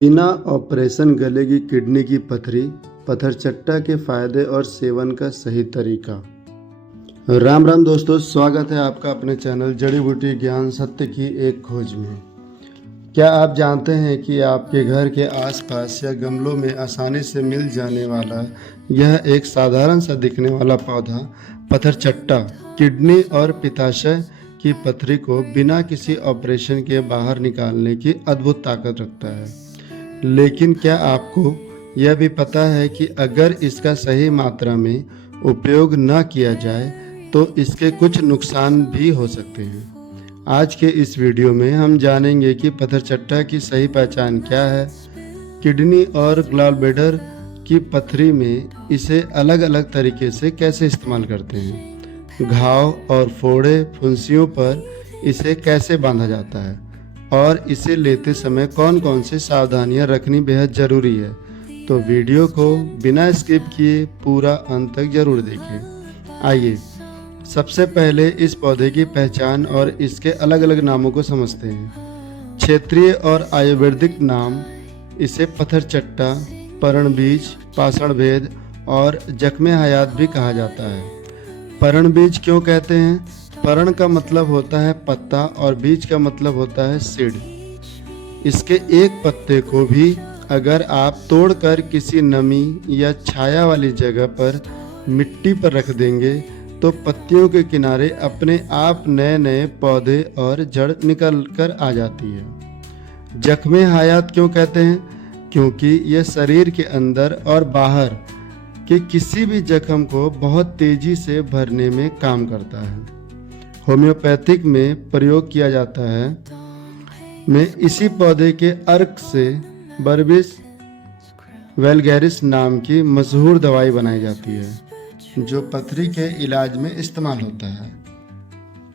बिना operation गलेगी kidney की पथरी, पथरचट्टा के फायदे और सेवन का सही तरीका। राम राम दोस्तों, स्वागत है आपका अपने चैनल जड़ी बूटी ज्ञान सत्य की एक खोज में। क्या आप जानते हैं कि आपके घर के आसपास या गमलों में आसानी से मिल जाने वाला यह एक साधारण सा दिखने वाला पौधा पथरचट्टा किडनी और पित्ताशय की पथरी को बिना किसी ऑपरेशन के बाहर निकालने की अद्भुत ताकत रखता है। लेकिन क्या आपको यह भी पता है कि अगर इसका सही मात्रा में उपयोग न किया जाए तो इसके कुछ नुकसान भी हो सकते हैं। आज के इस वीडियो में हम जानेंगे कि पथरचट्टा की सही पहचान क्या है, किडनी और गॉलब्लैडर की पथरी में इसे अलग अलग तरीके से कैसे इस्तेमाल करते हैं, घाव और फोड़े फुंसियों पर इसे कैसे बांधा जाता है और इसे लेते समय कौन कौन सी सावधानियां रखनी बेहद ज़रूरी है। तो वीडियो को बिना स्किप किए पूरा अंत तक जरूर देखें। आइए सबसे पहले इस पौधे की पहचान और इसके अलग अलग नामों को समझते हैं। क्षेत्रीय और आयुर्वेदिक नाम इसे पथरचट्टा, पर्णबीज, पाषाणभेद और जख्मे हयात भी कहा जाता है। पर्णबीज क्यों कहते हैं? पर्ण का मतलब होता है पत्ता और बीज का मतलब होता है सीड। इसके एक पत्ते को भी अगर आप तोड़कर किसी नमी या छाया वाली जगह पर मिट्टी पर रख देंगे तो पत्तियों के किनारे अपने आप नए नए पौधे और जड़ निकल कर आ जाती है। जख्मे हयात क्यों कहते हैं? क्योंकि यह शरीर के अंदर और बाहर के किसी भी जख्म को बहुत तेजी से भरने में काम करता है। होम्योपैथिक में प्रयोग किया जाता है में इसी पौधे के अर्क से बर्बिस वैलगैरिस नाम की मशहूर दवाई बनाई जाती है जो पथरी के इलाज में इस्तेमाल होता है।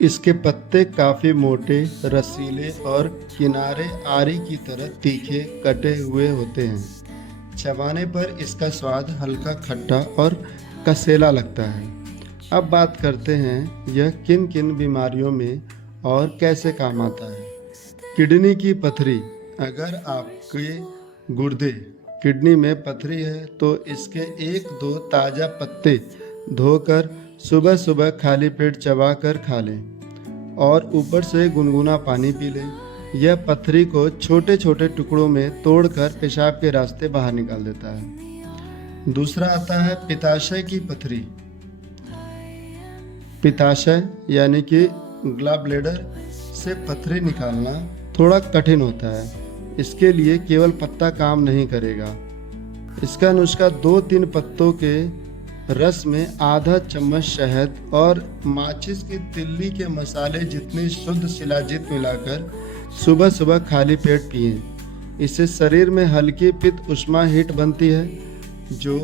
इसके पत्ते काफ़ी मोटे, रसीले और किनारे आरी की तरह तीखे कटे हुए होते हैं। चबाने पर इसका स्वाद हल्का खट्टा और कसेला लगता है। अब बात करते हैं यह किन किन बीमारियों में और कैसे काम आता है। किडनी की पथरी। अगर आपके गुर्दे किडनी में पथरी है तो इसके 1-2 ताज़ा पत्ते धोकर सुबह सुबह खाली पेट चबाकर खा लें और ऊपर से गुनगुना पानी पी लें। यह पथरी को छोटे छोटे टुकड़ों में तोड़कर पेशाब के रास्ते बाहर निकाल देता है। दूसरा आता है पित्ताशय की पथरी। पित्ताशय यानी कि गॉलब्लैडर से पथरी निकालना थोड़ा कठिन होता है। इसके लिए केवल पत्ता काम नहीं करेगा। इसका नुस्खा 2-3 पत्तों के रस में आधा चम्मच शहद और माचिस की तिल्ली के मसाले जितनी शुद्ध शिलाजीत मिलाकर सुबह सुबह खाली पेट पिएं। इससे शरीर में हल्की पित्त उष्मा हीट बनती है जो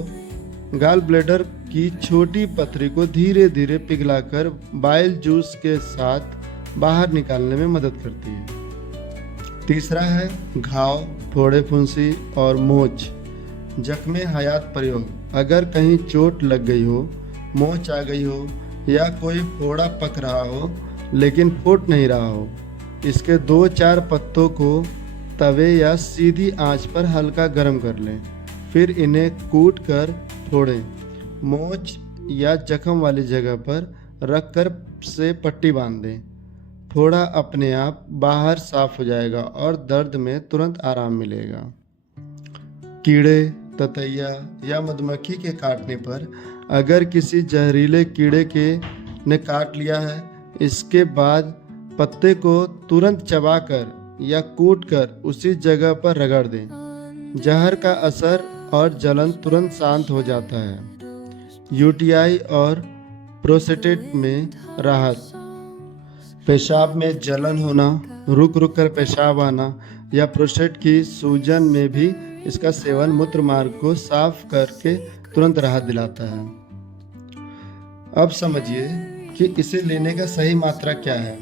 गॉलब्लैडर की छोटी पथरी को धीरे धीरे पिघलाकर बाइल जूस के साथ बाहर निकालने में मदद करती है। तीसरा है घाव, फोड़े फुंसी और मोच। जख्मे हयात प्रयोग। अगर कहीं चोट लग गई हो, मोच आ गई हो या कोई फोड़ा पक रहा हो लेकिन फूट नहीं रहा हो, इसके 2-4 पत्तों को तवे या सीधी आंच पर हल्का गर्म कर लें, फिर इन्हें कूट कर फोड़ें। मोच या जख्म वाली जगह पर रखकर से पट्टी बांध दें। फोड़ा अपने आप बाहर साफ हो जाएगा और दर्द में तुरंत आराम मिलेगा। कीड़े, ततैया या मधुमक्खी के काटने पर अगर किसी जहरीले कीड़े के ने काट लिया है, इसके बाद पत्ते को तुरंत चबाकर या कूटकर उसी जगह पर रगड़ दें। जहर का असर और जलन तुरंत शांत हो जाता है। यूटीआई और प्रोस्टेट में राहत। पेशाब में जलन होना, रुक रुक कर पेशाब आना या प्रोस्टेट की सूजन में भी इसका सेवन मूत्र मार्ग को साफ करके तुरंत राहत दिलाता है। अब समझिए कि इसे लेने का सही मात्रा क्या है।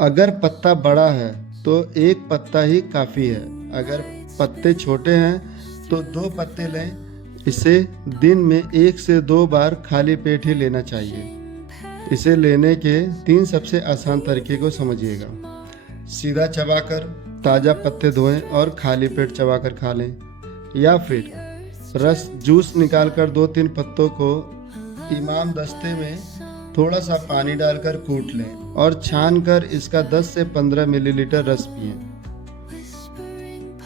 अगर पत्ता बड़ा है तो 1 पत्ता ही काफ़ी है। अगर पत्ते छोटे हैं तो 2 पत्ते लें। इसे दिन में 1 से 2 बार खाली पेट ही लेना चाहिए। इसे लेने के 3 सबसे आसान तरीके को समझिएगा। सीधा चबाकर, ताज़ा पत्ते धोएं और खाली पेट चबाकर खा लें, या फिर रस जूस निकालकर 2-3 पत्तों को इमाम दस्ते में थोड़ा सा पानी डालकर कूट लें और छानकर इसका 10 से 15 मिलीलीटर रस पिएं।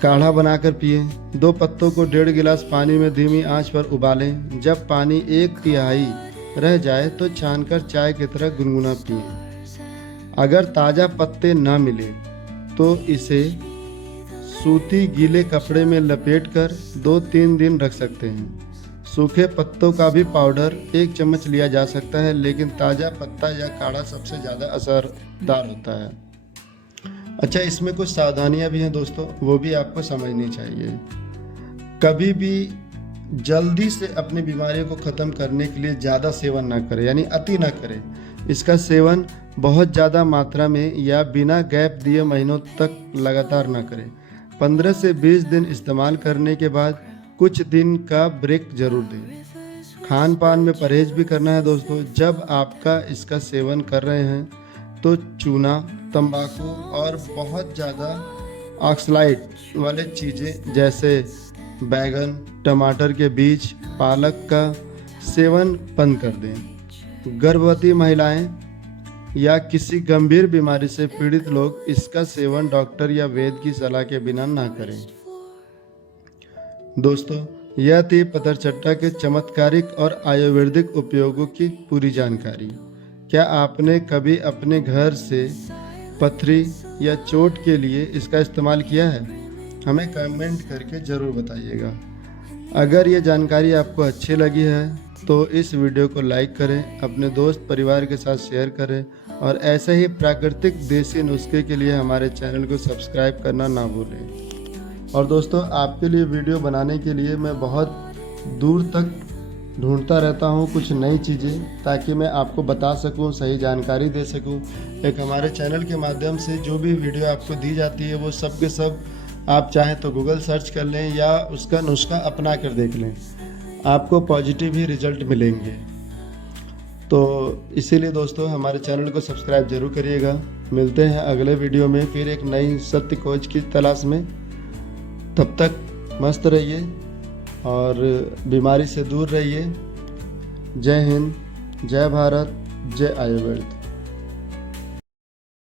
काढ़ा बनाकर पिएं। 2 पत्तों को 1.5 गिलास पानी में धीमी आंच पर उबालें। जब पानी 1/3 रह जाए तो छानकर चाय की तरह गुनगुना पिएं। अगर ताज़ा पत्ते न मिले तो इसे सूती गीले कपड़े में लपेटकर 2-3 दिन रख सकते हैं। सूखे पत्तों का भी पाउडर 1 चम्मच लिया जा सकता है, लेकिन ताज़ा पत्ता या काढ़ा सबसे ज़्यादा असरदार होता है। अच्छा, इसमें कुछ सावधानियां भी हैं दोस्तों, वो भी आपको समझनी चाहिए। कभी भी जल्दी से अपनी बीमारी को ख़त्म करने के लिए ज़्यादा सेवन ना करें, यानी अति ना करें। इसका सेवन बहुत ज़्यादा मात्रा में या बिना गैप दिए महीनों तक लगातार ना करें। 15 से 20 दिन इस्तेमाल करने के बाद कुछ दिन का ब्रेक जरूर दें। खान पान में परहेज भी करना है दोस्तों। जब आपका इसका सेवन कर रहे हैं तो चूना, तंबाकू और बहुत ज़्यादा ऑक्सलाइट वाले चीज़ें जैसे बैगन, टमाटर के बीज, पालक का सेवन बंद कर दें। गर्भवती महिलाएं या किसी गंभीर बीमारी से पीड़ित लोग इसका सेवन डॉक्टर या वैद्य की सलाह के बिना ना करें। दोस्तों, यह थी पथरचट्टा के चमत्कारिक और आयुर्वेदिक उपयोगों की पूरी जानकारी। क्या आपने कभी अपने घर से पथरी या चोट के लिए इसका इस्तेमाल किया है? हमें कमेंट करके ज़रूर बताइएगा। अगर ये जानकारी आपको अच्छी लगी है तो इस वीडियो को लाइक करें, अपने दोस्त परिवार के साथ शेयर करें और ऐसे ही प्राकृतिक देसी नुस्खे के लिए हमारे चैनल को सब्सक्राइब करना ना भूलें। और दोस्तों, आपके लिए वीडियो बनाने के लिए मैं बहुत दूर तक ढूंढता रहता हूँ कुछ नई चीज़ें, ताकि मैं आपको बता सकूँ, सही जानकारी दे सकूँ। एक हमारे चैनल के माध्यम से जो भी वीडियो आपको दी जाती है वो सब के सब आप चाहें तो गूगल सर्च कर लें या उसका नुस्खा अपना कर देख लें, आपको पॉजिटिव ही रिजल्ट मिलेंगे। तो इसीलिए दोस्तों, हमारे चैनल को सब्सक्राइब जरूर करिएगा। मिलते हैं अगले वीडियो में फिर एक नई सत्य खोज की तलाश में। तब तक मस्त रहिए और बीमारी से दूर रहिए। जय हिंद, जय भारत, जय आयुर्वेद।